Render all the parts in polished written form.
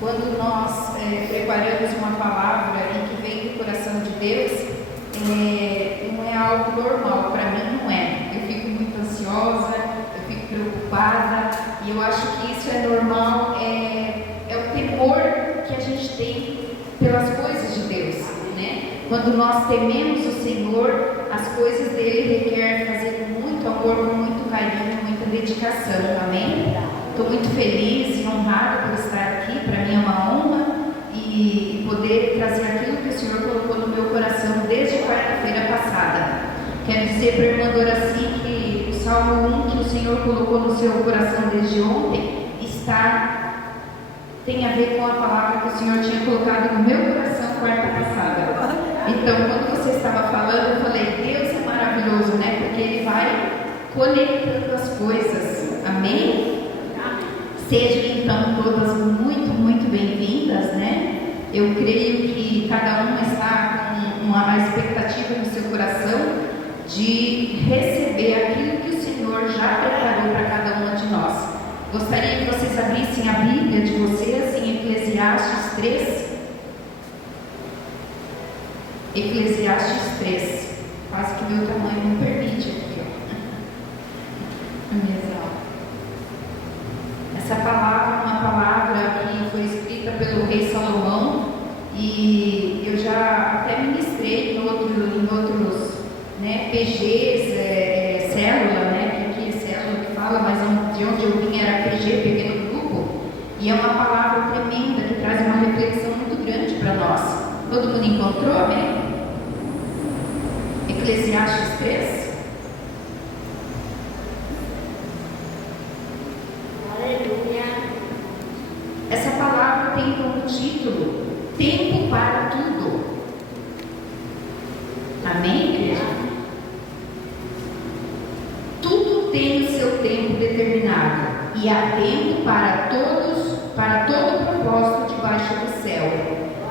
quando nós preparamos uma palavra e que vem do coração de Deus, não é algo normal, para mim não é. Eu fico muito ansiosa, eu fico preocupada, e eu acho que isso é normal, é o temor que a gente tem pelas coisas de Deus, né? Quando nós tememos o Senhor, as coisas dele requer fazer com muito amor, com muito carinho, muita dedicação, amém? Estou muito feliz e honrada por estar aqui, para mim é uma honra e poder trazer aquilo que o Senhor colocou no meu coração desde quarta-feira passada. Quero dizer para a irmã Doraci que o Salmo 1 que o Senhor colocou no seu coração desde ontem tem a ver com a palavra que o Senhor tinha colocado no meu coração quarta passada. Então, quando você estava falando, eu falei, Deus é maravilhoso, né? Porque Ele vai conectando as coisas, amém? Sejam então todas muito, muito bem-vindas, né? Eu creio que cada uma está com uma expectativa no seu coração de receber aquilo que o Senhor já preparou para cada uma de nós. Gostaria que vocês abrissem a Bíblia de vocês em Eclesiastes 3. Eclesiastes 3. Quase que meu tamanho não permite aqui, ó. A mesa, ó. Essa palavra é uma palavra que foi escrita pelo rei Salomão e eu já até ministrei em outros PGs, célula, né? Que aqui é célula que fala, mas de onde eu vim era PG, pequeno grupo, e é uma palavra tremenda que traz uma reflexão muito grande para nós. Todo mundo encontrou, amém? Eclesiastes 3. Essa palavra tem como título Tempo para Tudo. Amém, igreja? Tudo tem o seu tempo determinado e há tempo para todo propósito debaixo do céu.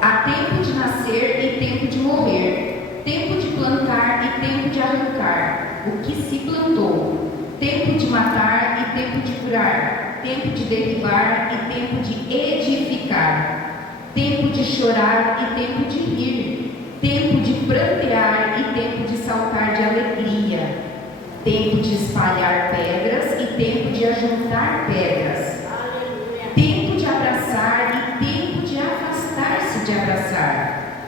Há tempo de nascer e tempo de morrer, tempo de plantar e tempo de arrancar o que se plantou, tempo de matar e tempo de curar, tempo de derribar e tempo de edificar, tempo de chorar e tempo de rir, tempo de prantear e tempo de saltar de alegria, tempo de espalhar pedras e tempo de ajuntar pedras, tempo de abraçar e tempo de afastar-se de abraçar,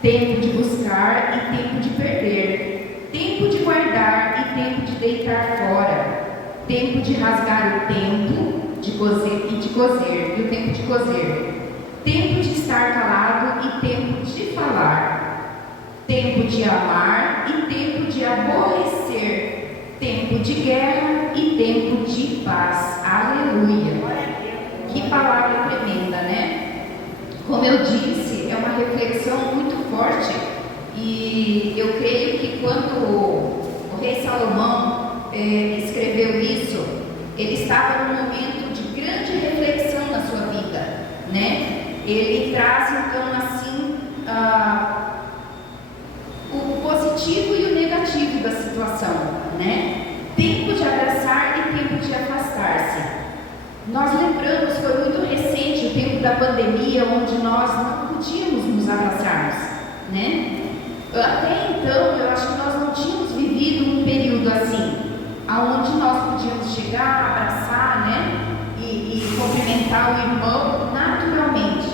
tempo de buscar e tempo de perder, tempo de guardar e tempo de deitar fora, tempo de rasgar o tempo de cozer e o tempo de cozer, tempo de estar calado e tempo de falar, tempo de amar e tempo de aborrecer, tempo de guerra e tempo de paz. Aleluia! Que palavra tremenda, né? Como eu disse, é uma reflexão muito forte e eu creio que quando o rei Salomão escreveu isso, ele estava num momento de grande reflexão na sua vida, né? Ele traz então assim o positivo e o negativo da situação, né? Tempo de abraçar e tempo de afastar-se. Nós lembramos, foi muito recente o tempo da pandemia, onde nós não podíamos nos abraçarmos, né? Até então, eu acho que nós não tínhamos vivido um período assim, aonde nós podíamos chegar, abraçar, né? E cumprimentar o irmão naturalmente.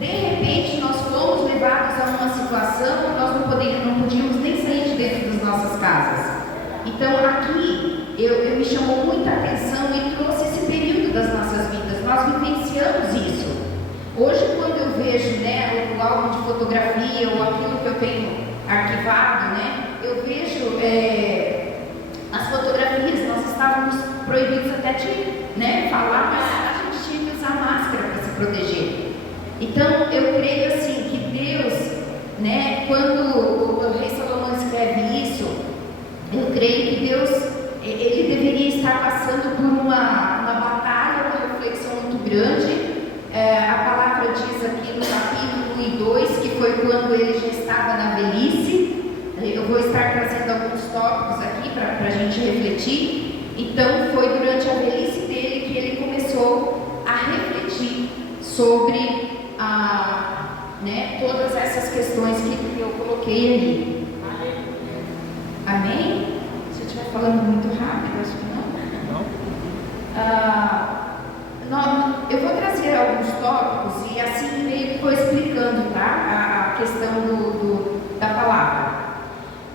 De repente, nós fomos levados a uma situação que nós não podíamos nem sair de dentro das nossas casas. Então, aqui, eu me chamou muita atenção e trouxe esse período das nossas vidas. Nós vivenciamos isso. Hoje, quando eu vejo, né, o álbum de fotografia ou aquilo que eu tenho arquivado, né, eu vejo as fotografias. Nós estávamos proibidos até de, né, falar, mas a gente tinha que usar máscara para se proteger. Então, eu creio assim que Deus, né, quando o rei Salomão escreve isso, eu creio que Deus, ele deveria estar passando por uma batalha, uma reflexão muito grande. A palavra diz aqui no capítulo 1 e 2 que foi quando ele já estava na velhice. Eu vou estar trazendo alguns tópicos aqui para a gente refletir. Então, foi durante a velhice dele que ele começou a refletir sobre todas essas questões que eu coloquei ali. Amém? Se eu estiver falando muito rápido, acho que não. Eu vou trazer alguns tópicos e assim meio que vou explicando, tá? A questão da palavra.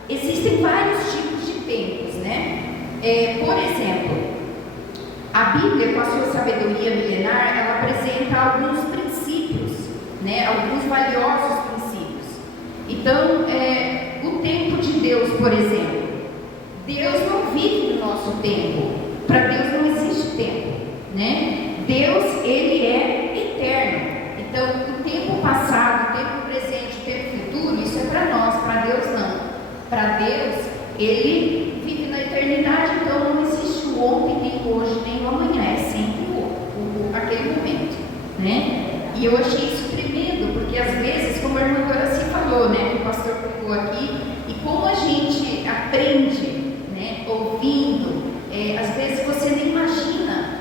Existem vários tipos de tempos, né? Por exemplo, a Bíblia, com a sua sabedoria milenar, ela apresenta alguns princípios, né? Alguns valiosos princípios. Então, o tempo de Deus, por exemplo, Deus não vive no nosso tempo. Para Deus não existe tempo, né? Deus, Ele é eterno. Então, o tempo passado, o tempo presente, o tempo futuro, isso é para nós, para Deus não. Para Deus, Ele vive na eternidade, então não existe o ontem, nem o hoje, nem o amanhã, é sempre aquele momento, né? E eu achei isso tremendo, porque às vezes, como a irmã Doraci falou, né, que o pastor pregou aqui, e como a gente aprende, né, ouvindo, às vezes você nem imagina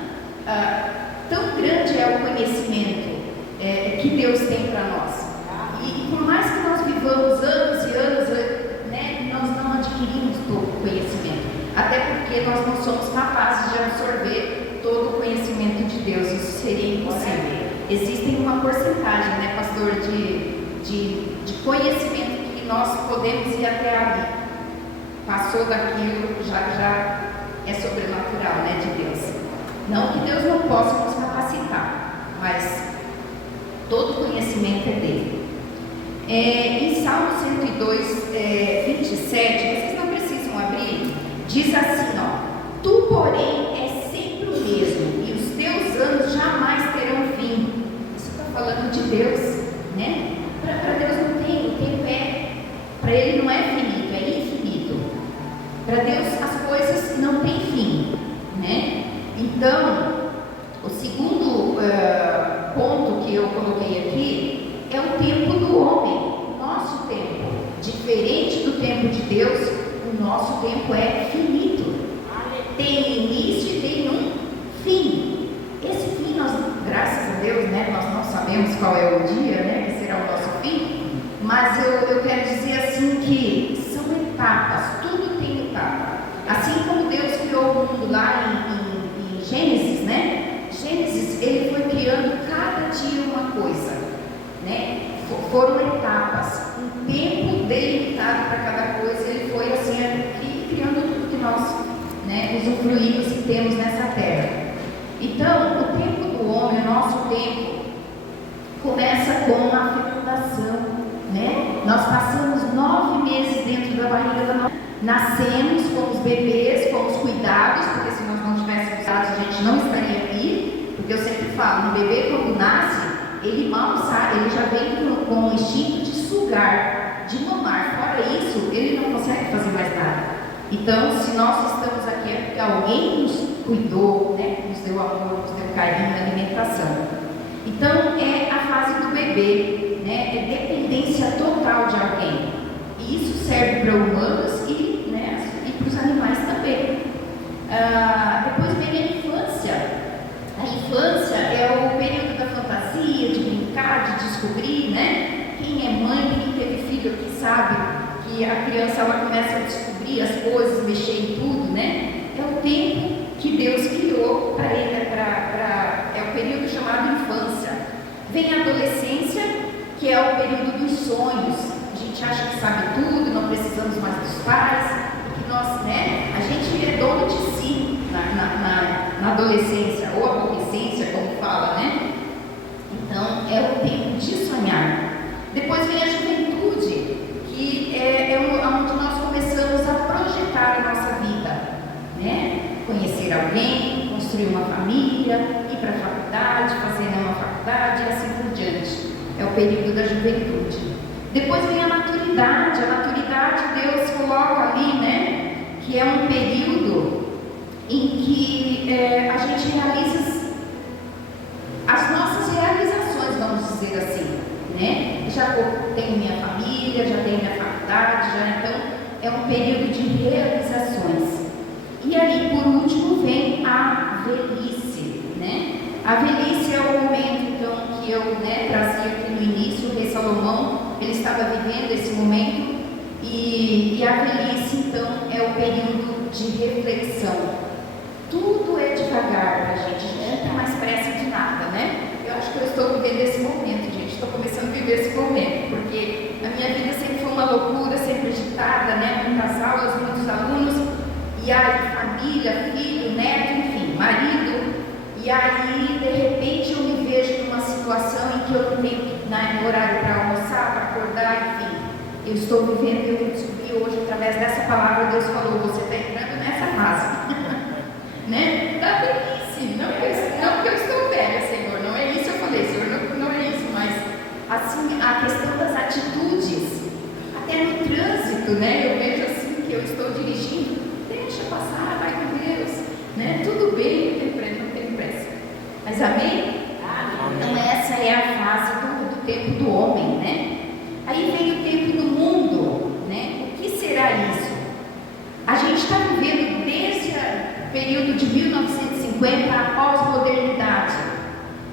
tão grande é o conhecimento que Deus tem para nós. E por mais que nós vivamos anos e anos, né, nós não adquirimos todo o conhecimento, até porque nós não somos capazes de absorver todo o conhecimento de Deus, isso seria impossível. Existem uma porcentagem, né, pastor, de conhecimento que nós podemos ir até ali. Passou daquilo, já é sobrenatural, né, de Deus. Não que Deus não possa nos capacitar, mas todo conhecimento é dele. Em Salmo 102, 27, vocês não precisam abrir, diz assim, ó: tu, porém, é sempre o mesmo, e os teus anos jamais terão fim. Isso está falando de Deus, né? Para Deus não tem, o tempo para Ele não é finito, é infinito. Para Deus as coisas não têm fim, né? Então, o segundo ponto que eu coloquei aqui é o tempo do homem, o nosso tempo. Diferente do tempo de Deus, o nosso tempo é finito. Tem início e tem um fim. Esse fim, nós, graças a Deus, né, nós não sabemos qual é o dia, né, que será o nosso fim, mas eu quero dizer assim que são etapas, tudo tem etapa. Assim como Deus criou o mundo lá em Gênesis, né? Gênesis, ele foi criando cada dia uma coisa, né? Foram etapas, um tempo delimitado para cada coisa. Ele foi assim, criando tudo que nós, né, usufruímos e temos nessa terra. Então, o tempo do homem, o nosso tempo, começa com a fecundação, né? Nós passamos 9 meses dentro da barriga da nossa. Nascemos, fomos bebês, fomos cuidados, porque se nós não tivéssemos cuidados, a gente não estaria aqui. Porque eu sempre falo, um bebê quando nasce, ele mal sabe, ele já vem com o instinto de sugar, de mamar. Fora isso, ele não consegue fazer mais nada. Então, se nós estamos aqui é porque alguém nos cuidou, né? Nos deu amor, nos deu carinho, alimentação. Então, é a fase do bebê, né? É dependência total de alguém. E isso serve para humanos e, né, e para os animais também. Depois vem a infância. A infância é o período da fantasia, de brincar, de descobrir, né? Quem é mãe, quem teve filho aqui sabe que a criança ela começa a descobrir as coisas, mexer em tudo, né? É o tempo que Deus criou para ele, é o período chamado infância. Vem a adolescência, que é o período dos sonhos. A gente acha que sabe tudo, não precisamos mais dos pais, e que nós, né? A gente é dono de si na adolescência, ou adolescência, como fala, né? Então, é o tempo de sonhar. Depois vem a juventude, que é onde nós começamos a projetar a nossa vida, né? Conhecer alguém, construir uma família, ir para a faculdade, fazer uma faculdade e assim por diante. É o período da juventude. Depois vem a maturidade. A maturidade Deus coloca ali, né? Que é um período em que a gente realiza as nossas realizações, vamos dizer assim, né? Já tenho minha família, já tenho minha faculdade, então é um período de realizações. E aí, por último, vem a velhice, né? A velhice é o momento, então, que que eu, trazia aqui no início, o rei Salomão, ele estava vivendo esse momento, e a velhice, então, é o período de reflexão. Tudo é devagar para a gente não tem mais pressa de nada, né? Eu acho que eu estou vivendo esse momento, gente, estou começando a viver esse momento, porque a minha vida sempre foi uma loucura, sempre agitada, né? Muitas aulas, muitos alunos, e aí família, filho, neto, enfim, marido, e aí de repente eu me vejo numa situação em que eu não tenho horário para almoçar, para acordar, enfim, eu estou vivendo, eu descobri hoje através dessa palavra, Deus falou, você está entrando nessa fase. Né? Da velhice, não que eu estou velha, Senhor, não é isso, eu falei, Senhor, não é isso, mas assim, a questão das atitudes, até no trânsito, né, eu vejo assim, que eu estou dirigindo, deixa passar, vai com Deus, né, tudo bem, não tem pressa, mas amém? Então essa é a fase do tempo do homem, né, aí vem o tempo do mundo, né, o que será isso? A gente está vivendo desde o período de 1950 a pós-modernidade.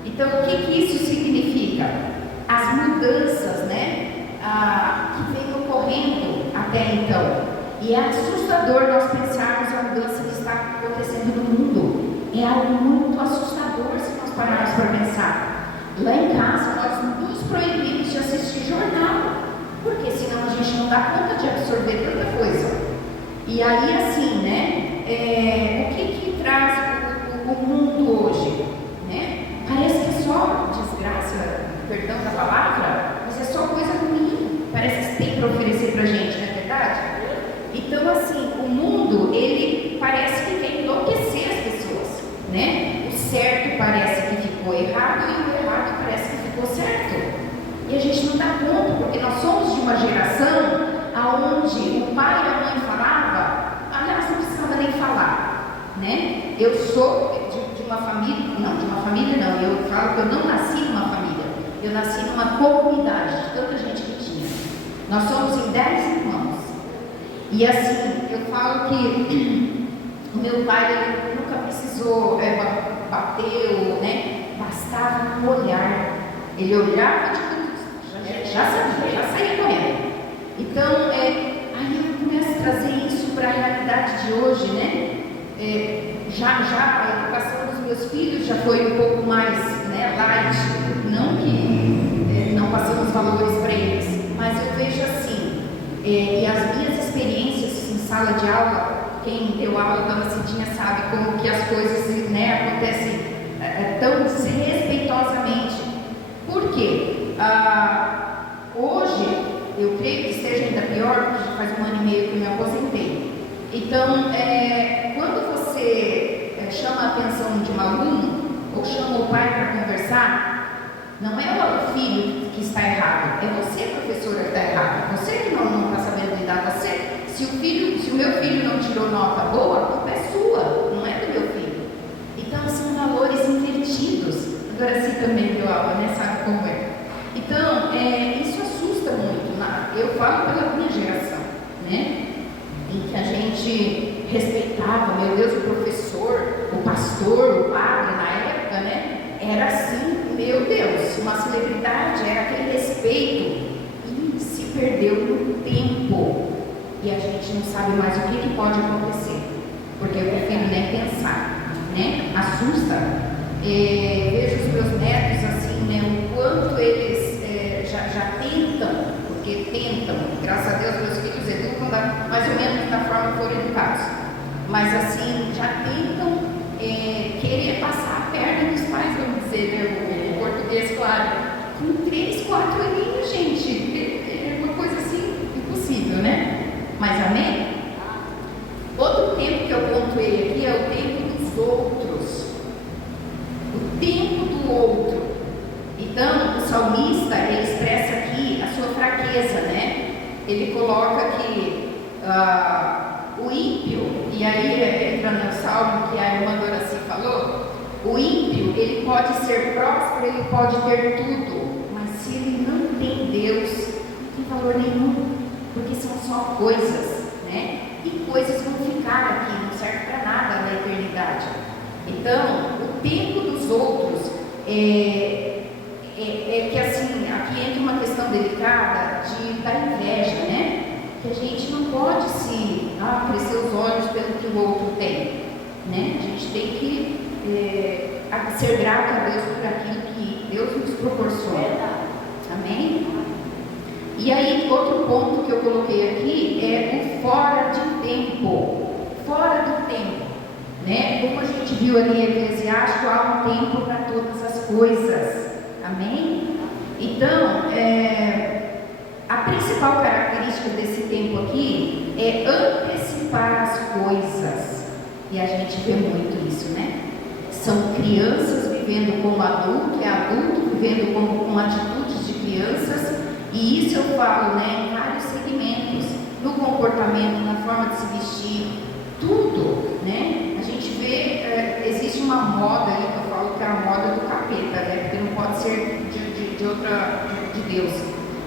Então, o que isso significa? As mudanças, né, que vem ocorrendo até então. E é assustador nós pensarmos a mudança que está acontecendo no mundo. É algo muito assustador se nós pararmos para pensar. Lá em casa, nós nos proibimos de assistir jornal, porque senão a gente não dá conta de absorver tanta coisa. E aí, assim, né, o que traz o mundo hoje, né? Parece que é só desgraça, perdão da palavra, mas é só coisa ruim, parece que tem para oferecer para a gente, não é verdade? Então, assim, o mundo, ele parece que quer enlouquecer as pessoas, né? O certo parece que ficou errado e o errado parece que ficou certo. E a gente não dá conta, porque nós somos de uma geração aonde o pai e a mãe falavam, aliás, não precisava nem falar, né? Eu sou de uma família não, eu falo que eu não nasci numa família, eu nasci numa comunidade de tanta gente que tinha. Nós somos em 10 irmãos, e assim, eu falo que o meu pai, ele nunca precisou bater, né? Bastava um olhar, ele olhava de tudo, já sabia, já saía correndo. Então, aí eu começo a trazer isso para a realidade de hoje, né? Já a educação dos meus filhos já foi um pouco mais, né, light, não que não passamos valores para eles, mas eu vejo assim, e as minhas experiências em sala de aula, quem deu aula da Cidinha sabe como que as coisas, né, acontecem tão desrespeitosamente. Por quê? Hoje, eu creio que esteja ainda pior, porque já faz 1 ano e meio que eu me aposentei. Então, quando você chama a atenção de um aluno, ou chama o pai para conversar, não é o filho que está errado, é você, professora, que está errado. Você que não está sabendo lidar. Se o meu filho não tirou nota boa, a culpa é sua, não é do meu filho. Então, são valores invertidos. A Doraci também deu aula, né? Sabe como é. Então, isso assusta muito. Eu falo pela minha geração, né? Em que a gente respeitava, meu Deus, o professor, o pastor, o padre, na época, né? Era assim, meu Deus, uma celebridade, era aquele respeito, e se perdeu no tempo, e a gente não sabe mais o que pode acontecer, porque eu prefiro nem pensar, né? Assusta. Vejo os meus netos assim, né? O quanto eles já tentam, porque tentam, graças a Deus meus filhos educam mais ou menos da forma que foram educados, mas assim, já tentam querer passar a perna dos pais, vamos dizer, né, o português, claro, com 3, 4 aninhos, gente, é uma coisa assim, impossível, né? Mas amém? Outro tempo que eu pontuei aqui é o tempo dos outros, o tempo do outro. Então, o salmista, ele expressa aqui a sua fraqueza, né? Ele coloca que o ímpio, e aí entra no salmo que a irmã Doraci falou, o ímpio, ele pode ser próspero, ele pode ter tudo, mas se ele não tem Deus, não tem valor nenhum, porque são só coisas, né? E coisas vão ficar aqui, não serve para nada na eternidade. Então, o tempo dos outros questão delicada da inveja, né? Que a gente não pode crescer os olhos pelo que o outro tem, né? A gente tem que ser grato a Deus por aquilo que Deus nos proporciona. Amém? E aí, outro ponto que eu coloquei aqui é o fora de tempo. Fora do tempo, né? Como a gente viu ali em Eclesiástico, há um tempo para todas as coisas. Amém? Então, a principal característica desse tempo aqui é antecipar as coisas. E a gente vê muito isso, né? São crianças vivendo como adulto, é adulto vivendo com atitudes de crianças. E isso eu falo, né, em vários segmentos, no comportamento, na forma de se vestir, tudo, né? A gente vê, existe uma moda aí que eu falo que é a moda do capeta, né? Porque não pode ser de Deus.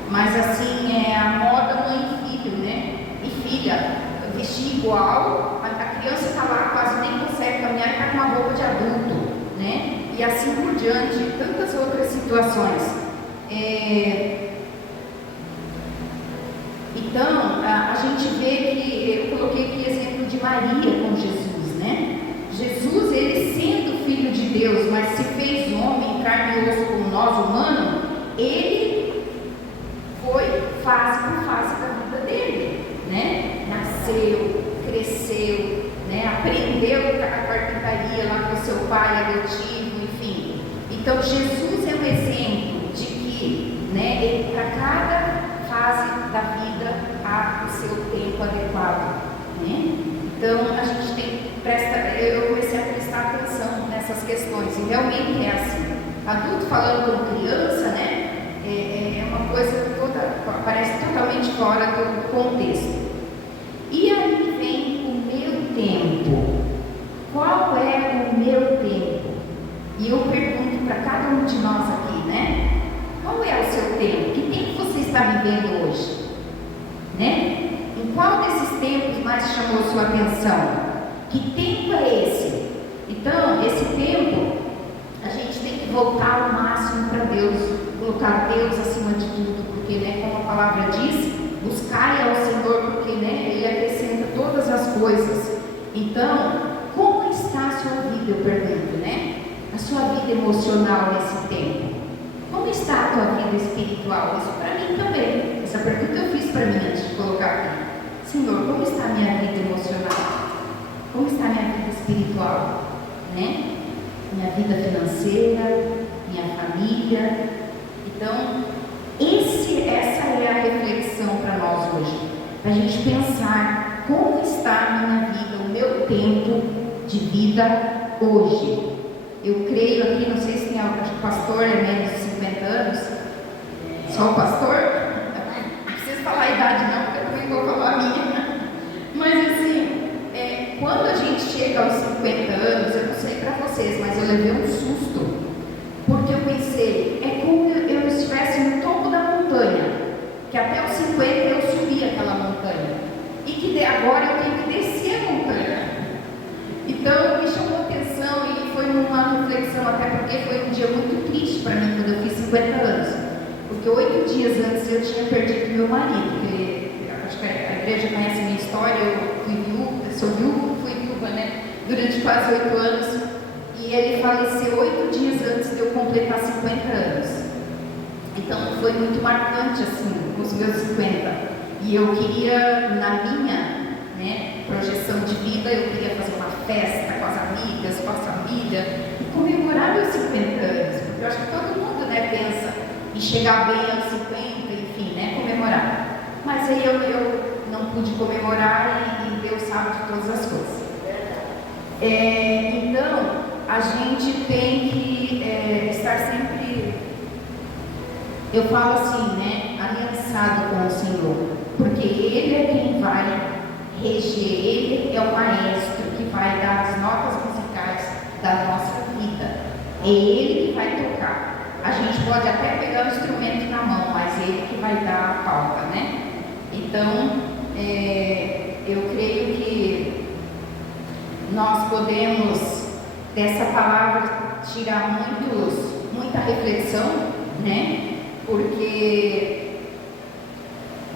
Mas assim, é a moda mãe e filho, né? E filha, vestir igual, a criança está lá, quase nem consegue caminhar e está com uma roupa de adulto, né? E assim por diante, tantas outras situações. Então, a gente vê que, eu coloquei aqui exemplo de Maria com Jesus, né? Jesus, ele sendo filho de Deus, mas se fez homem, carne e osso como nós, humano, ele foi fase por fase da vida dele, né? Nasceu, cresceu, né? Aprendeu a carpintaria lá com seu pai adotivo, enfim. Então, Jesus é um exemplo de que, né, ele, para cada fase da vida há o seu tempo adequado, né? Então a gente tem eu comecei a prestar atenção nessas questões e realmente é assim. Adulto falando com criança, né? É uma coisa toda parece totalmente fora do contexto. E aí vem o meu tempo. Qual é o meu tempo? E eu pergunto para cada um de nós aqui, né? Qual é o seu tempo? Que tempo você está vivendo hoje? Né? Em qual desses tempos mais chamou sua atenção? Que tempo é esse? Então, esse tempo, a gente tem que voltar ao máximo para Deus, colocar Deus acima de tudo, porque, né, como a palavra diz, buscai ao Senhor, porque, né, Ele acrescenta todas as coisas. Então, como está a sua vida, eu pergunto, né? A sua vida emocional nesse tempo? Como está a tua vida espiritual? Isso para mim também. Essa pergunta eu fiz para mim antes de colocar aqui. Senhor, como está a minha vida emocional? Como está a minha vida espiritual? Né? Minha vida financeira, minha família. Então, essa é a reflexão para nós hoje. Para a gente pensar como está a minha vida, o meu tempo de vida hoje. Eu creio aqui, não sei se tem acho que o pastor é menos de 50 anos. Só o pastor? Não preciso falar a idade não, porque eu também vou falar a minha. Mas assim, quando a gente chega aos 50 anos, eu não sei para vocês, mas eu levei um susto. Porque eu pensei, é como eu estivesse no topo da montanha. Que até os 50 eu subi aquela montanha. E que agora eu tenho que descer a montanha. Então me chamou atenção e foi uma reflexão, até porque foi um dia muito triste para mim quando eu fiz 50 anos. Porque 8 dias antes eu tinha perdido meu marido, porque acho que a igreja conhece a minha história, eu sou viúva, fui viúva, né? Durante quase 8 anos. E ele faleceu 8 dias antes de eu completar 50 anos. Então foi muito marcante assim, os meus 50. E eu queria, na minha, né, projeção de vida, eu queria fazer uma festa com as amigas, com a família e comemorar meus 50 anos, porque eu acho que todo mundo, né, pensa em chegar bem aos 50, enfim, né, comemorar. Mas aí eu não pude comemorar e Deus sabe de todas as coisas. Então, a gente tem que estar sempre, eu falo assim, né, aliançado com o Senhor, porque Ele é quem vai reger, Ele é o maestro que vai dar as notas musicais da nossa vida. É Ele que vai tocar. A gente pode até pegar o instrumento na mão, mas é Ele que vai dar a pauta, né? Então, eu creio que nós podemos, dessa palavra, tirar muita reflexão, né? Porque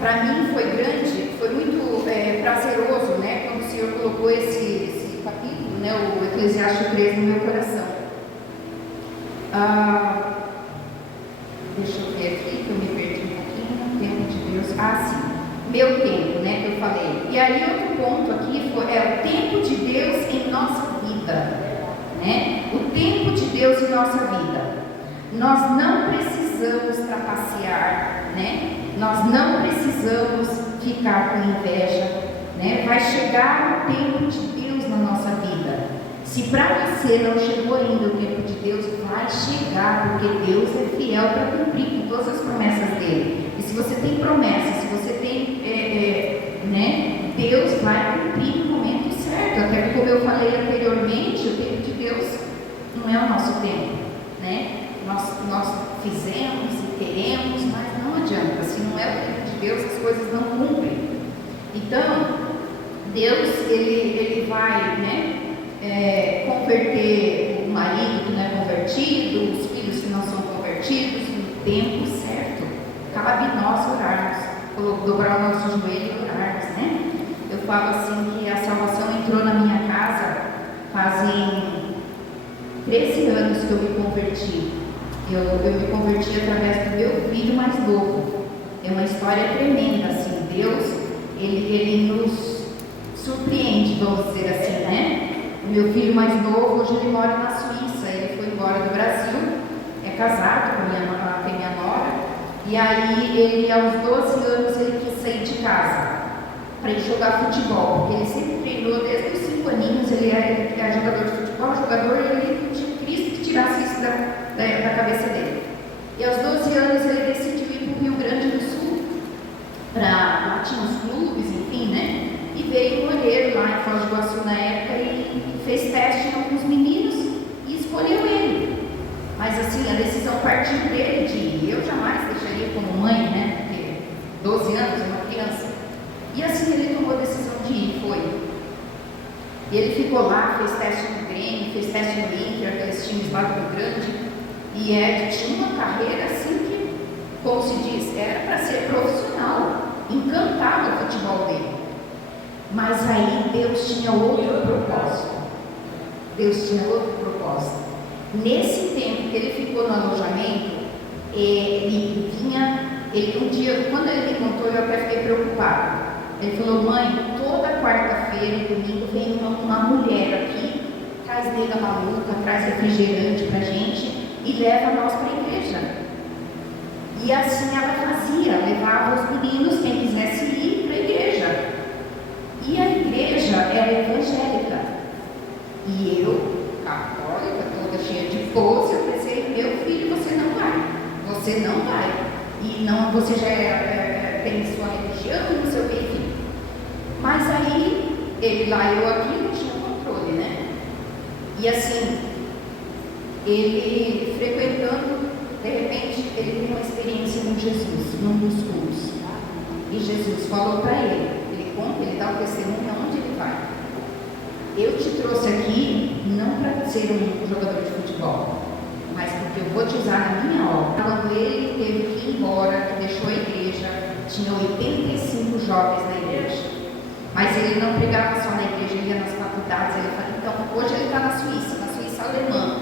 para mim foi grande, foi muito prazeroso, né, quando o Senhor colocou esse capítulo, né, o Eclesiastes 3 no meu coração. Deixa eu ver aqui, que eu me perdi um pouquinho. Tempo de Deus. Sim. Meu tempo, né, que eu falei. E aí outro ponto aqui é o tempo de Deus em nossa vida, né? O tempo de Deus em nossa vida. Nós não precisamos trapacear, né? Nós não precisamos ficar com inveja, né? Vai chegar o tempo de Deus na nossa vida. Se para você não chegou ainda o tempo de Deus, vai chegar, porque Deus é fiel para cumprir com todas as promessas dele. E se você tem promessas, se você tem, né, Deus vai cumprir no momento certo. Até como eu falei anteriormente, o tempo de Deus não é o nosso tempo, né? Nós fizemos e queremos, mas não adianta. Se não é o tempo de Deus, as coisas não cumprem. Então, Deus, ele vai, né, converter o marido que não é convertido, os filhos que não são convertidos, no tempo certo. Cabe nós orarmos, dobrar o nosso joelho e orarmos, né? Eu falo assim que a salvação entrou na minha casa fazem 13 anos que eu me converti. Eu me converti através do meu filho mais novo. É uma história tremenda, assim. Deus, ele nos surpreende, vamos dizer assim, né? O meu filho mais novo, hoje ele mora na Suíça. Ele foi embora do Brasil, é casado com tem minha nora. E aí, ele aos 12 anos, ele quis sair de casa para ir jogar futebol, porque ele sempre treinou desde os 5 aninhos. Ele é jogador de futebol, jogador, e ele tinha Cristo que tirasse isso da cabeça dele. E aos 12 anos, ele decidiu ir para o Rio Grande do Sul, lá tinha uns clubes, enfim, né? E veio um olheiro lá em Foz do Iguaçu na época e fez teste em alguns meninos e escolheu ele. Mas assim, a decisão partiu dele de ir. Eu jamais deixaria como mãe, né? Porque 12 anos é uma criança. E assim ele tomou a decisão de ir, foi. E ele ficou lá, fez teste no Grêmio, fez teste no Inter, aqueles times lá do Rio Grande. E tinha uma carreira assim que, como se diz, era para ser profissional. Encantava o futebol dele. Mas aí Deus tinha outro propósito. Deus tinha outro propósito. Nesse tempo que ele ficou no alojamento, um dia, quando ele me contou, eu até fiquei preocupada. Ele falou: mãe, toda quarta-feira e domingo vem uma mulher aqui, traz nega maluca, traz refrigerante pra gente e leva nós para a igreja. E assim ela fazia, levava os meninos, quem quisesse ir para a igreja. E a igreja era evangélica. E eu, católica, toda cheia de força, eu pensei: meu filho, você não vai. Você não vai. E não, você já tem sua religião, não sei o que, enfim. Mas aí, ele lá, eu aqui, não tinha controle, né? E assim, ele frequentando, de repente, ele teve uma experiência com Jesus, num dos cultos. E Jesus falou para ele, ele dá o testemunho aonde ele vai. Eu te trouxe aqui não para ser um jogador de futebol, mas porque eu vou te usar na minha obra. Quando ele teve que ir embora, que deixou a igreja, tinha 85 jovens na igreja. Mas ele não pregava só na igreja, ele ia nas faculdades. Então, hoje ele está na Suíça alemã.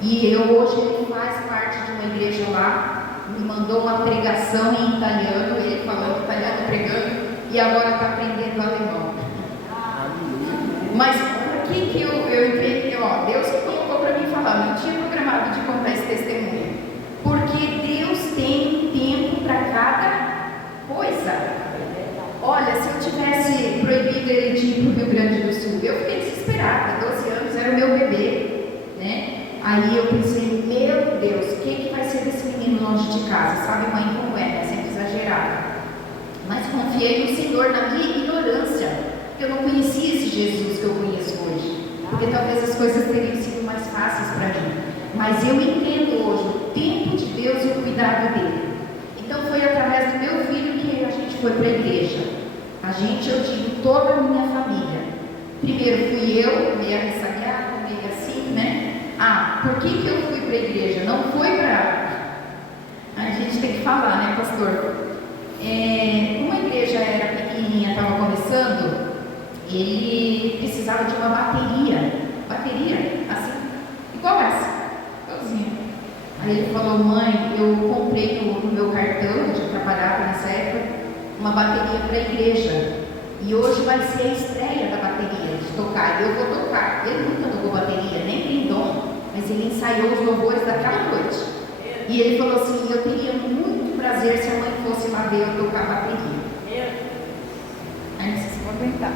E hoje ele faz parte de uma igreja lá, me mandou uma pregação em italiano, ele falando italiano, pregando, e agora está aprendendo alemão. Mas o que eu entrei aqui, Deus que colocou para mim falar, não tinha programado de contar esse testemunho, porque Deus tem tempo para cada coisa. Olha, se eu tivesse proibido ele de ir para o Rio Grande do Sul, eu fiquei desesperada, 12 anos, era o meu bebê, né? Aí eu pensei: meu Deus, o que vai ser desse menino longe de casa? Sabe, mãe como é, sempre exagerada. Mas confiei no Senhor, na minha ignorância, porque eu não conhecia esse Jesus que eu conheço hoje, porque talvez as coisas teriam sido mais fáceis para mim. Mas eu entendo hoje o tempo de Deus e o cuidado dele. Então foi através do meu filho que a gente foi para a igreja. A gente, eu digo, toda a minha família. Primeiro fui eu, meio ressabiada, meio assim, né? Por que eu fui para a igreja? Não foi para... A gente tem que falar, né, pastor? Uma passando, ele precisava de uma bateria, assim, igual essa, igualzinha. Aí ele falou: mãe, eu comprei no meu cartão, eu já trabalhava nessa época, uma bateria para a igreja, e hoje vai ser a estreia da bateria, de tocar, e eu vou tocar. Ele nunca tocou bateria, nem tem dom, mas ele ensaiou os louvores daquela noite. E ele falou assim: eu teria muito prazer se a mãe fosse lá ver eu tocar bateria. Aí não sei se vou aguentar.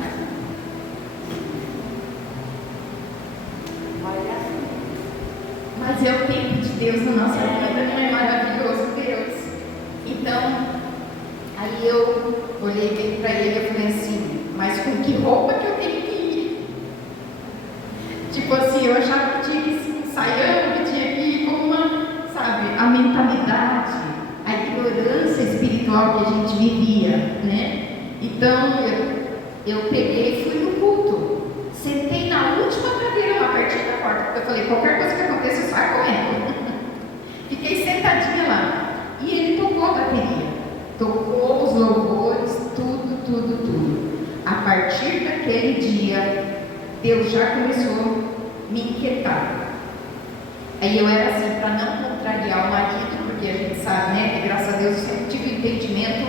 Mas é o tempo de Deus na nossa vida, não é maravilhoso Deus? Então, aí eu olhei para ele e falei assim: mas com que roupa que eu tenho que ir? Tipo assim, eu achava que tinha que ir ensaiando, que tinha que ir com uma, sabe, a mentalidade, a ignorância espiritual que a gente vivia, né? Então, eu peguei e fui no culto. Sentei na última cadeira lá pertinho da porta, porque eu falei: qualquer coisa que aconteça, eu saio correndo. Fiquei sentadinha lá. E ele tocou a bateria, tocou os louvores, tudo. A partir daquele dia, Deus já começou a me inquietar. Aí eu era assim, para não contrariar o marido, porque a gente sabe, né, que graças a Deus eu sempre tive um entendimento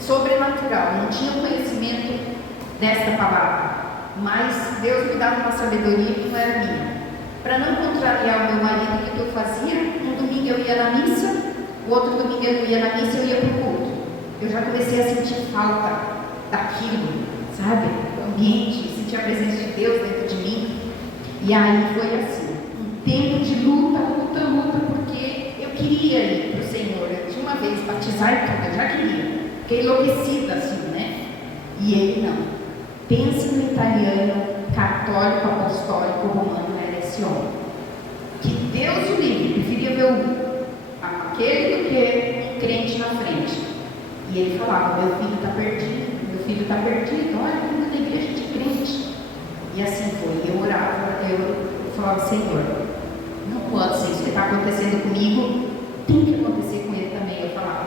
sobrenatural, não tinha conhecimento desta palavra, mas Deus me dava uma sabedoria que não era minha. Para não contrariar o meu marido, o que eu fazia? Um domingo eu ia na missa, o outro domingo eu ia na missa, eu ia para o culto. Eu já comecei a sentir falta daquilo, sabe? O ambiente, sentir a presença de Deus dentro de mim. E aí foi assim, um tempo de luta, porque eu queria ir para o Senhor. Eu tinha uma vez batizar e tudo, eu já queria. Fiquei enlouquecida assim, né? E ele não. Pense no italiano, católico, apostólico, romano, era esse homem. Que Deus o livre, preferia ver aquele do que um crente na frente. E ele falava: meu filho está perdido, olha, como na igreja de crente. E assim foi, eu orava, eu falava: Senhor, não pode ser isso que está acontecendo comigo, tem que acontecer com ele também, eu falava.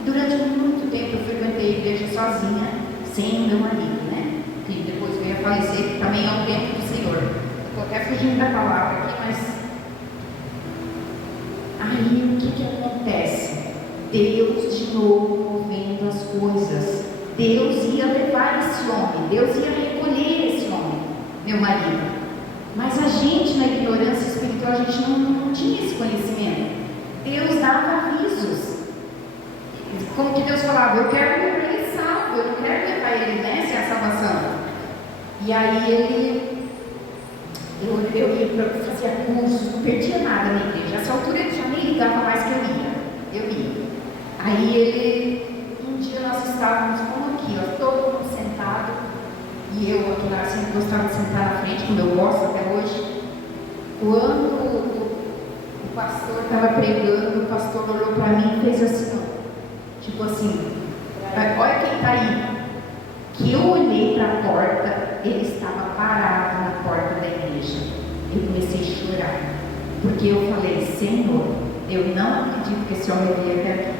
E durante muito tempo eu frequentei a igreja sozinha, sem o meu marido, né? Que depois veio a falecer, que também é um tempo do Senhor. Estou até fugindo da palavra aqui, mas aí o que acontece? Deus de novo movendo as coisas. Deus ia levar esse homem, Deus ia recolher esse homem, meu marido. Mas a gente, na ignorância espiritual, a gente não tinha esse conhecimento. Deus dava avisos. Como que Deus falava: eu quero levar ele salvo, eu não quero levar ele, né, sem a salvação. E aí eu fazia cursos, não perdia nada na igreja. Nessa altura ele já nem ligava mais que eu ia. Aí um dia nós estávamos como aqui, ó, todo mundo sentado, e eu aqui lá sempre gostava de sentar na frente, como eu gosto até hoje. Quando o pastor estava pregando, o pastor olhou para mim e fez assim, ó, tipo assim: olha quem está aí. Que eu olhei para a porta, ele estava parado na porta da igreja. Eu comecei a chorar, porque eu falei: Senhor, eu não acredito que esse homem veio até aqui.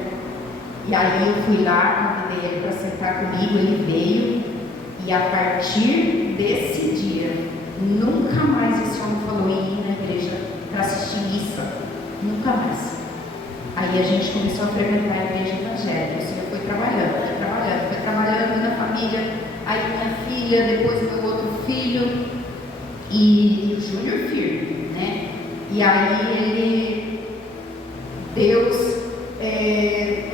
E aí eu fui lá, convidei ele para sentar comigo, ele veio, e a partir desse dia, nunca mais esse homem falou em ir na igreja para assistir missa, nunca mais. Aí a gente começou a frequentar a igreja evangélica. O Senhor foi trabalhando na família. Aí minha filha, depois meu outro filho, e o Júnior firme, né? E aí Deus,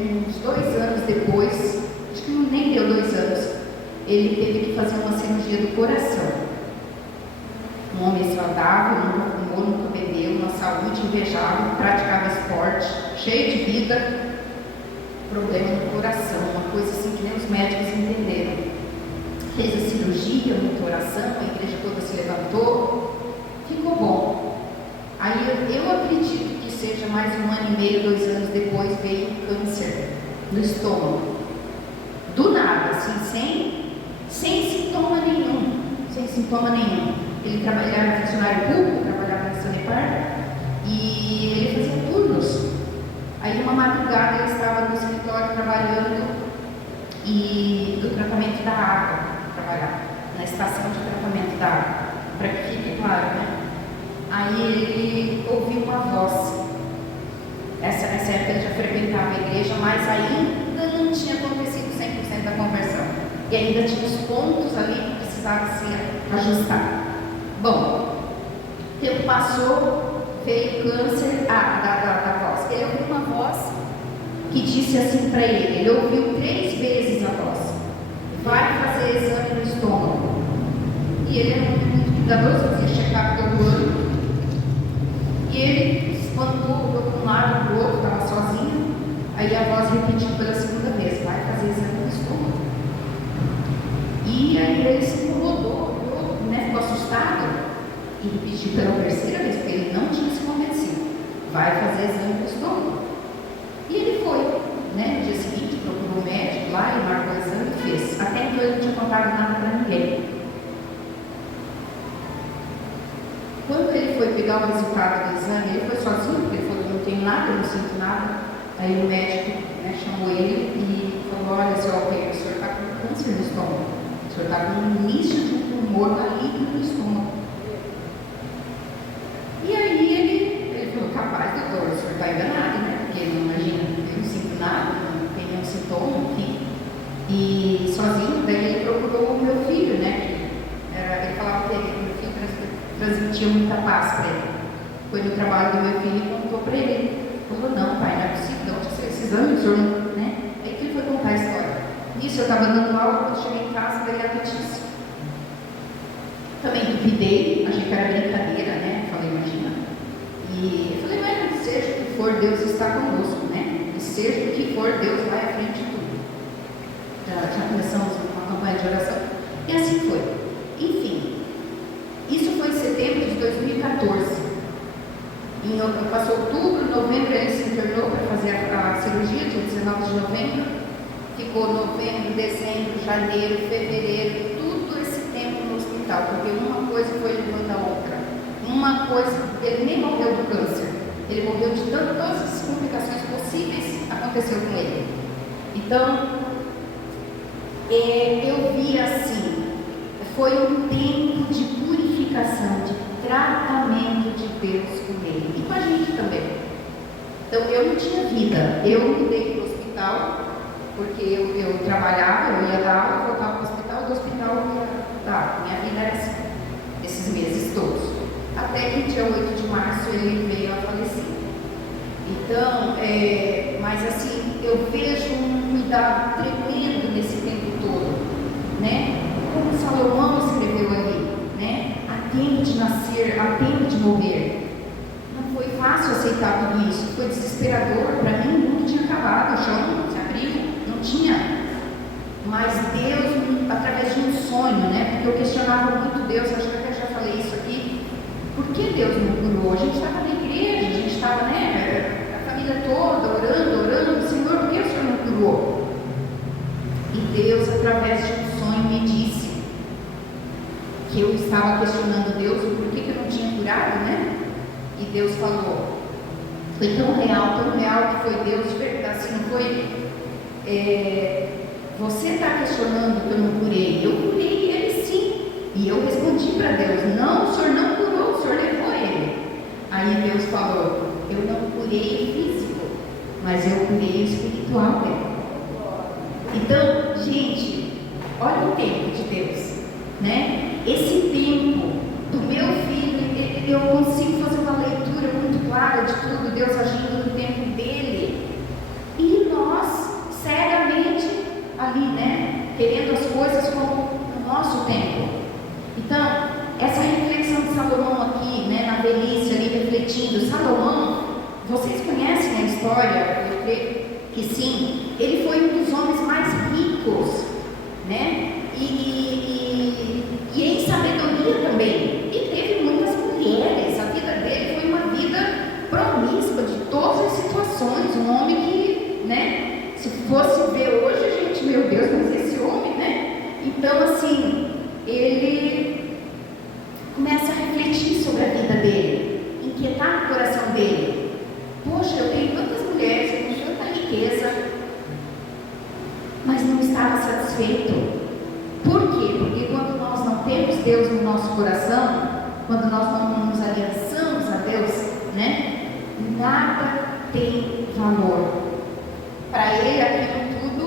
uns 2 anos depois, acho que nem deu 2 anos, ele teve que fazer uma cirurgia do coração. Um homem saudável, nunca fumou, nunca bebeu, uma saúde invejável, praticava esporte, cheio de vida, problema no coração, uma coisa assim que nem os médicos entenderam. Fez a cirurgia, muita oração, a igreja toda se levantou, ficou bom. Aí eu acredito que seja mais 1 ano e meio, 2 anos depois, veio um câncer no estômago. Do nada, assim, sem sintoma nenhum. Ele era funcionário público, trabalhava na Sanepar, e ele fazia turnos. Aí uma madrugada ele estava no escritório trabalhando, e do tratamento da água, trabalhava claro, né? Aí ele ouviu uma voz. Nessa época ele já frequentava a igreja, mas ainda não tinha acontecido 100% da conversão. E ainda tinha os pontos ali que precisavam se ajustar. Bom, o tempo passou, veio o câncer da voz. Ele ouviu uma voz que disse assim para ele. Ele ouviu 3 vezes a voz: vai fazer exame no estômago. E ele era muito cuidadoso, fazia check-up todo ano. E ele espantou, olhou para um lado, para o outro, estava sozinho. Aí a voz repetiu pela 2ª vez: vai fazer exame no estômago. E aí ele se incomodou, né? Ficou assustado. E repetiu pela 3ª vez, porque ele não tinha se convencido: vai fazer exame no estômago. E ele foi, né? No dia seguinte, procurou o médico lá e marcou o exame e fez. Até então ele não tinha contado nada para ninguém. Quando ele foi pegar o resultado do exame, ele foi sozinho, porque ele falou: não tenho nada, não sinto nada. Aí o médico, né, chamou ele e falou: olha, seu Alpeiro, o senhor está com câncer no estômago. O senhor está com o início de um tumor maligno no estômago. E aí ele falou: capaz, doutor, o senhor está enganado, né? Porque não imagina, eu não sinto nada, não tem nenhum sintoma, enfim. E sozinho, daí ele procurou o meu filho, né? Ele falava que meu filho transmitia muita paz para ele. Foi no trabalho do meu filho e contou para ele. Ele falou: não, pai, não é possível, não tinha esse exame, o senhor não, né? Aí que ele foi contar a história. Nisso eu estava dando aula, quando cheguei em casa, veio a notícia. Também duvidei, achei que era brincadeira, né? Falei: imagina. E eu falei: mas seja o que for, Deus está conosco, né? E seja o que for, Deus vai à frente de tudo. Já começamos uma campanha de oração. E assim foi. Enfim, isso foi em setembro de 2014. Passou outubro, novembro, ele se internou para fazer a cirurgia, dia 19 de novembro. Ficou novembro, dezembro, janeiro, fevereiro, tudo esse tempo no hospital, porque uma coisa foi levando a outra. Uma coisa, ele nem morreu do câncer, ele morreu de todas as complicações possíveis, aconteceu com ele. Então, eu vi assim, foi um tempo de purificação, de tratamento de Deus com ele e com a gente também. Então eu não tinha vida, eu mudei para o hospital, porque eu trabalhava, eu ia dar aula, voltava para o hospital, do hospital eu ia dar. Minha vida era assim, esses meses todos. Até que dia 8 de março ele veio a falecer. Então, mas assim, eu vejo um cuidado tremendo nesse tempo todo, né? Como Salomão escreveu ali, né? Há tempo de nascer, há tempo de morrer. Não foi fácil aceitar tudo isso, foi desesperador. Para mim, o mundo tinha acabado, o chão se abriu, não tinha. Mas Deus, através de um sonho, né? Porque eu questionava muito Deus, acho que eu já falei isso aqui. Por que Deus não curou? A gente estava na igreja, a gente estava, né? A família toda orando, Senhor, por que o Senhor não curou? E Deus, através de um sonho, me disse que eu estava questionando Deus por que eu não tinha curado, né? E Deus falou, foi tão real que foi Deus de verdade, assim, não foi, você está questionando que eu não curei, eu curei ele sim, e eu respondi para Deus, não, o Senhor não curou, o Senhor levou ele. Aí Deus falou, eu não curei o físico, mas eu curei o espiritual dele. Então, gente, olha o tempo de Deus, né? Esse tempo do meu filho, eu consigo fazer uma leitura muito clara de tudo, Deus agindo no tempo dele, e nós, cegamente, ali, né? Querendo as coisas como no nosso tempo. Então, essa reflexão de Salomão aqui, né? Na velhice ali, refletindo, Salomão, vocês conhecem a história, eu creio que sim, ele foi um dos homens mais ricos, né? E em sabedoria também. E teve muitas mulheres. A vida dele foi uma vida promíscua de todas as situações. Um homem que, né? Se fosse ver hoje, gente, meu Deus, mas esse homem, né? Então, assim, ele começa a refletir sobre a vida dele, inquietar o coração dele. Poxa, eu tenho tantas mulheres, eu tenho tanta riqueza, mas não estava satisfeito. Por quê? Porque quando nós não temos Deus no nosso coração, quando nós não nos aliançamos a Deus, né? Nada tem valor. Para ele, aquilo tudo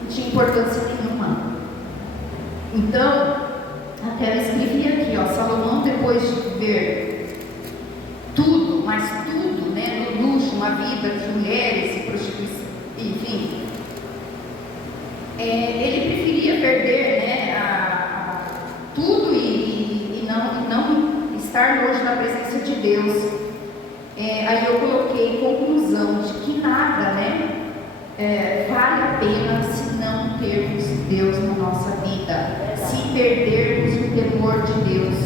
não tinha importância nenhuma. Então, até eu escrevi aqui, ó, Salomão, depois de ver tudo, mas tudo, né, no luxo, uma vida de mulheres e prostituição, enfim, ele preferia perder, né, tudo e não estar longe da presença de Deus. Aí eu coloquei conclusão de que nada, né, vale a pena se não termos Deus na nossa vida, se perdermos o temor de Deus.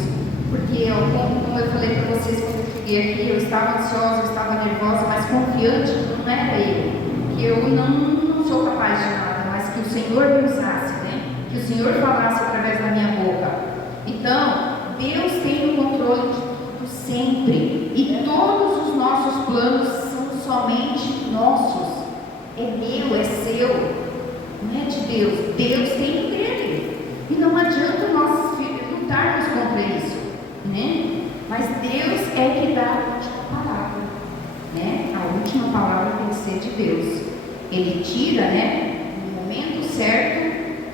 Porque, como eu falei para vocês quando eu cheguei aqui, eu estava ansiosa, eu estava nervosa, mas confiante que não era eu, que eu não sou capaz de nada, mas que o Senhor me usasse, né? Que o Senhor falasse através da minha boca. Então, Deus tem o controle de tudo sempre, e todos os nossos planos são somente nossos. É meu, é seu, não é de Deus. Deus tem dele, e não adianta nossos filhos lutarmos contra isso, né? Mas Deus é que dá a última palavra, né? A última palavra tem que ser de Deus. Ele tira, né? No momento certo,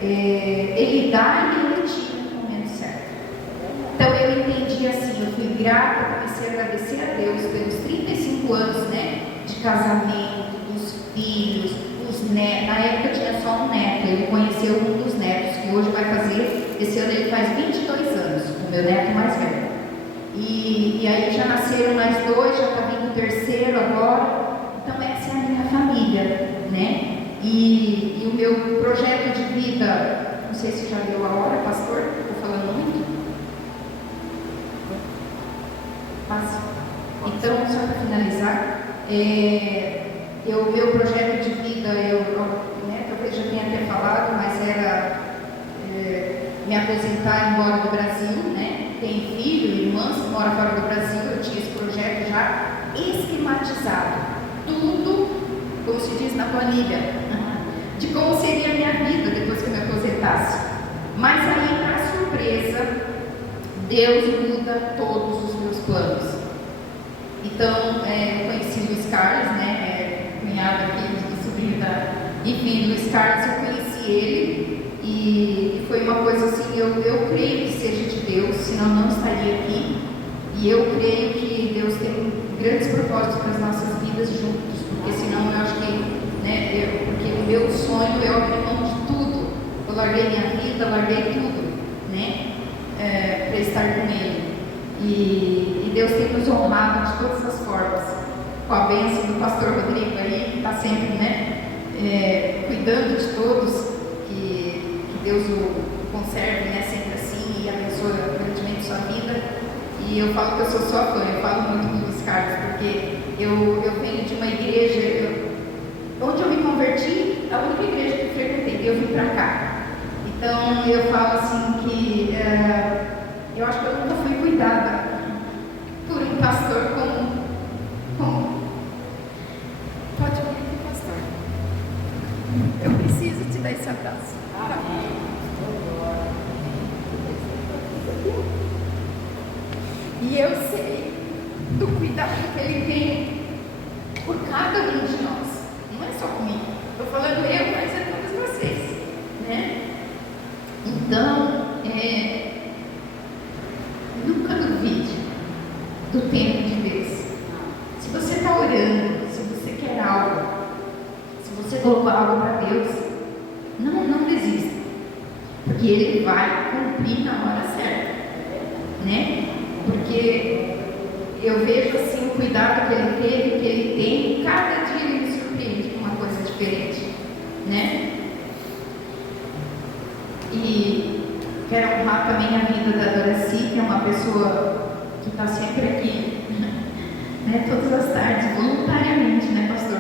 ele dá e ele tira no momento certo. Então eu entendi assim, eu fui grata, comecei a agradecer a Deus pelos 35 anos, né? De casamento, dos filhos, os netos. Na época tinha só um neto, ele conheceu um dos netos, que hoje vai fazer, esse ano ele faz 22 anos, o meu neto mais velho. E aí já nasceram mais dois, já está vindo o terceiro agora. Então essa é a minha família, né? E o meu projeto de vida, não sei se já deu a hora, pastor, estou falando muito. Mas, então, só para finalizar, meu projeto de vida, talvez já tenha até falado, mas era me aposentar e ir embora do Brasil, né? Tem filho, irmãs que moram fora do Brasil. Eu tinha esse projeto já esquematizado, tudo, como se diz na planilha, de como seria a minha vida depois que eu me aposentasse. Mas aí, para surpresa, Deus muda todos os meus planos. Então, eu conheci o Luiz Carlos, né, cunhado aqui, sobrinho enfim, Luiz Carlos, eu conheci ele, e foi uma coisa assim, eu creio que seja de Deus, senão não estaria aqui, e eu creio que Deus tem grandes propósitos para as nossas vidas juntos, porque senão eu acho que, né, porque o meu sonho, eu abri mão de tudo, eu larguei minha vida, larguei tudo, né, para estar com ele. E Deus tem nos honrado de todas as formas, com a bênção do pastor Rodrigo aí, que está sempre, né, cuidando de todos, que Deus o conserve, né, sempre assim, e abençoe grandemente sua vida. E eu falo que eu sou sua fã, eu falo muito do Luiz Carlos, porque eu venho de uma igreja, onde eu me converti, a única igreja que eu frequentei, eu vim para cá. Então eu falo assim que eu acho que eu nunca fui cuidada por um pastor como pode vir aqui, pastor. Eu preciso te dar esse abraço. E eu sei do cuidado que ele tem por cada um de nós. Não é só comigo. Estou falando eu, mas é todos vocês, né? Então, nunca duvide do tempo de Deus. Se você está orando, se você quer algo, se você colocou algo para Deus, não desista, porque Ele vai cumprir na hora certa, né? Porque eu vejo assim o cuidado que Ele teve, que Ele tem, e cada dia Ele me surpreende com uma coisa diferente, né? E quero honrar também a vida da Doraci, que é uma pessoa que está sempre aqui, né, todas as tardes, voluntariamente, né, pastor?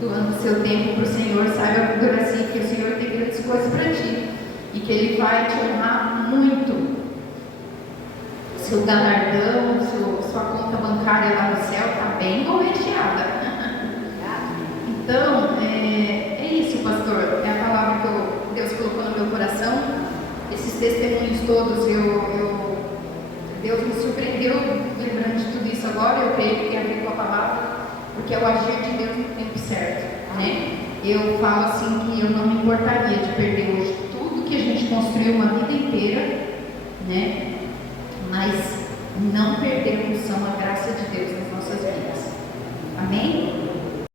Doando o seu tempo para o Senhor. Saiba, Doraci, que o Senhor tem grandes coisas para ti e que Ele vai te honrar muito. Seu galardão, sua conta bancária lá no céu está bem recheada. Então, é isso, pastor. É a palavra que Deus colocou no meu coração. Esses testemunhos todos, Deus me surpreendeu lembrando de tudo isso agora. Eu creio que tem a ver com a palavra, porque é o agir de Deus no tempo certo, né? Eu falo assim que eu não me importaria de perder hoje tudo que a gente construiu uma vida inteira, né? Mas não perder a função, a graça de Deus nas nossas vidas. Amém?